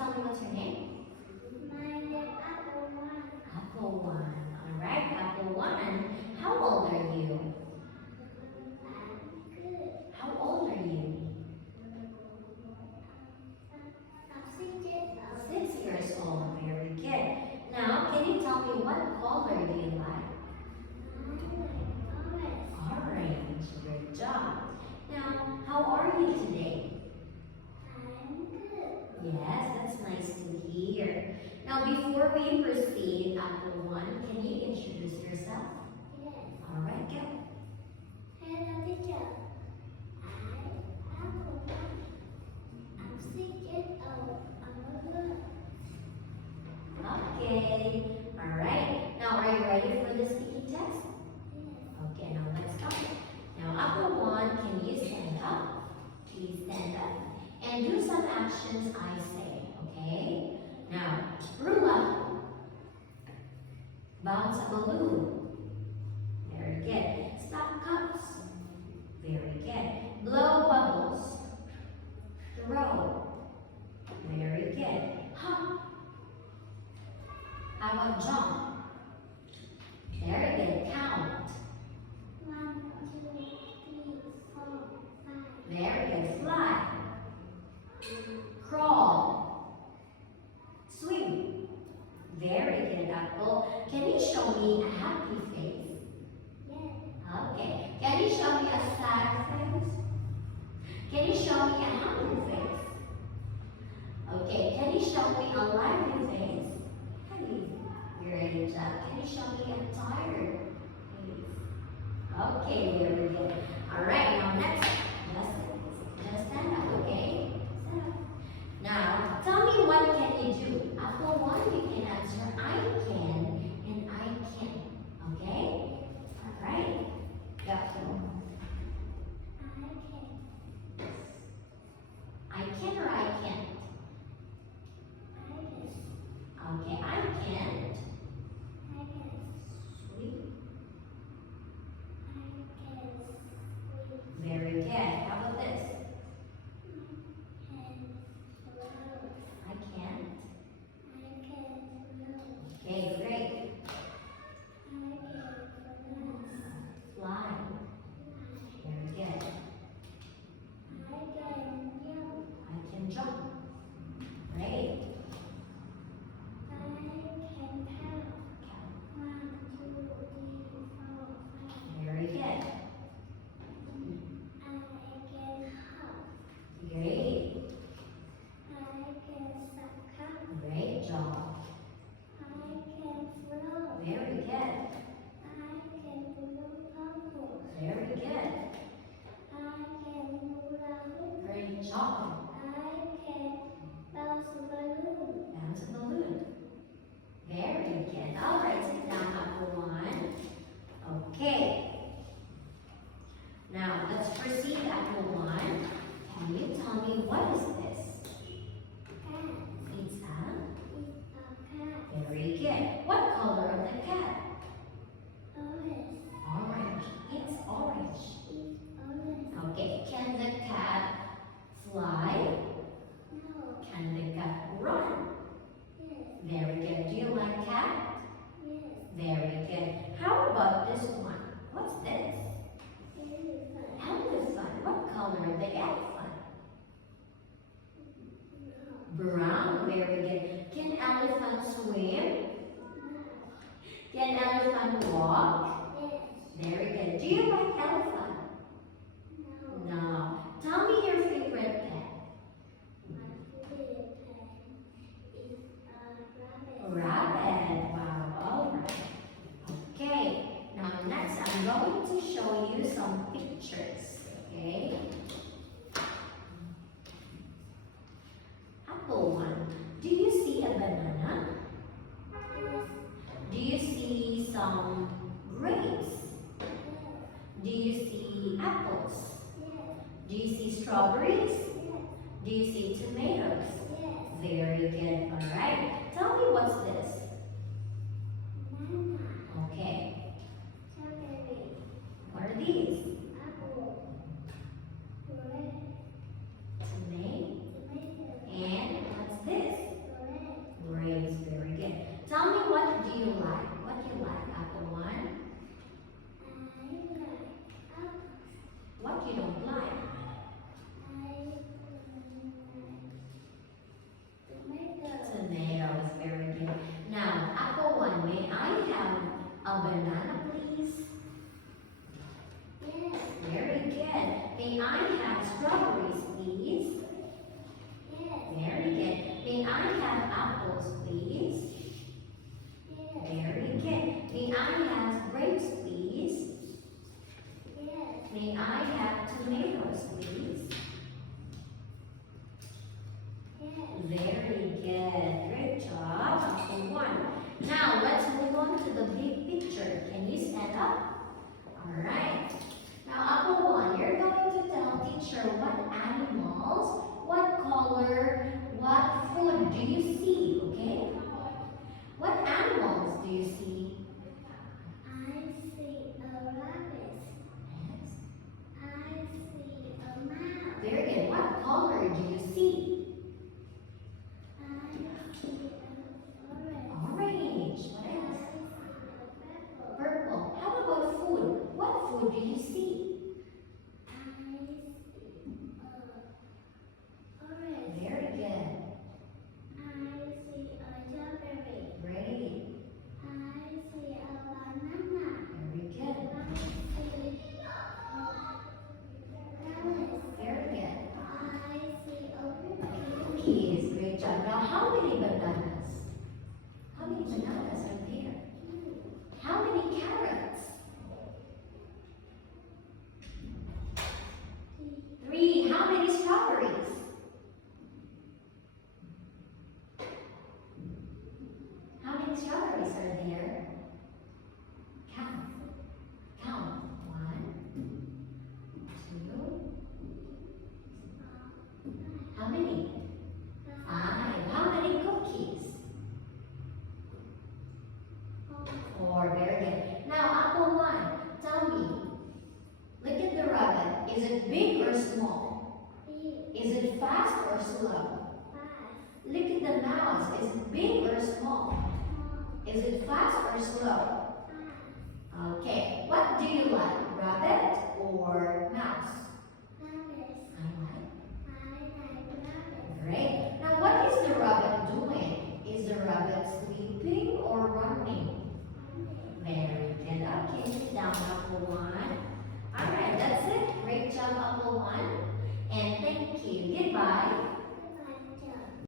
tell me what's your name? My name is Apple One. Apple One. All right, Apple One. How old are you? I'm good. How old are you? I'm 6 years old. 6 years old. Very good. Now, can you tell me what color do you like? Orange. Good job. Now, how are you today? I'm good. Yes, that's nice to hear. Now, before we proceed, Apple One, can you introduce yourself? Yes. All right, go. Hello, teacher. I'm Apple One. I'm 6 years old. I'm good. Okay. All right. Now, are you ready for the speaking test? Yes. Okay, now let's start. Now, Apple One, can you stand up? Please stand up and do some actions I say, okay? Now, roll up, bounce a balloon. Very good. Stop cups. Very good. Blow bubbles. Throw. Very good. Hop. How about jump? Very good. Count. 1, 2, 3, 4, 5. Very good. Fly. Crawl. Swim. Very good, Apple. Can you show me a happy face? Yes. Okay. Can you show me a sad face? Can you show me a happy face? Okay. Can you show me a lively face? Hey, very good job. Can you show me a tired face? Okay, very good. All right. Now next, just stand up. Okay. Stand up. Now, tell me what can you do? Apple One, you can answer I can and I can. Okay? Alright. Go. I can or I can't? Okay, I can't. Sweet. Very good. How about this? I can't. Okay, great. Fly. Very good. I can jump. Great. Very good. Great. Great job. Very good. Very good. Great job. Bounce a balloon. Very good. All right, sit down, Apple One. Okay. Now, let's proceed, Apple One. Can you tell me what is this? It's a... Very good. What color of the cat? Orange. It's orange. Okay. Can the cat fly? Can the cat run? Very good. Do you like cat? Very good. How about this one? What's this? Elephant. What color is the elephant? Brown. Very good. Can elephant swim? Can elephant walk? Very good. Do you like elephant? No. Tell me your favorite pet. Rabbit. Wow. All right. Okay. Now next, I'm going to show you some pictures. Okay. Apple One. Do you see a banana? Do you see some grapes? Do you see apples? Do you see strawberries? Do you see tomatoes? Very good. All right. Tell me what's this? Okay. What are these? Tomato. And what's this? May I have strawberries, please? Yes. Very good. May I have apples, please? Yes. Very good. May I have grapes, please? Yes. May I have tomatoes, please? Yes. Very good. Great job. Apple 1. Now, let's move on to the big picture. Can you stand up? All right. Now, Apple 1, you're going to tell teacher what animals, what color, what food do you see, okay? What animals do you see? I see a rabbit. Yes. I see a mouse. Very good. What color do you see? I see an orange. Orange. What I else? see a purple. Purple. How about food? What food do you see? I see a orange. Very good. I see a strawberry. Great. I see a banana. Very good. I see carrots. Very good. I see a cookie. Cookies. Great job. Now, how many bananas? How many bananas are there? How many carrots? 3. How many strawberries? How many strawberries are there? Count. Count. 1, 2. How many? 5. How many cookies? 4. Very good. Now, Apple 1, tell me. Look at the rabbit. Is it big or small? Big. Is it fast or slow? Fast. Look at the mouse. Is it big or small? Small. Is it fast or slow? Fast. Okay. What do you like? Rabbit